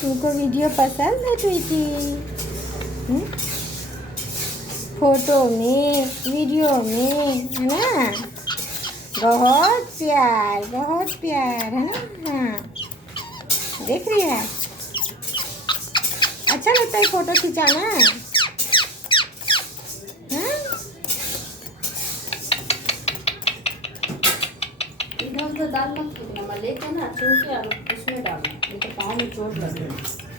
तुमको वीडियो पसंद है स्वीटी? फोटो में, वीडियो में, है ना? बहुत प्यार है ना? हाँ, देख रही है? अच्छा लगता है फोटो खिंचाना? हाँ? इधर उधर डाल मत, लेके ना छू के और उसमें डालो, नहीं तो पाँव में चोट लगेगी।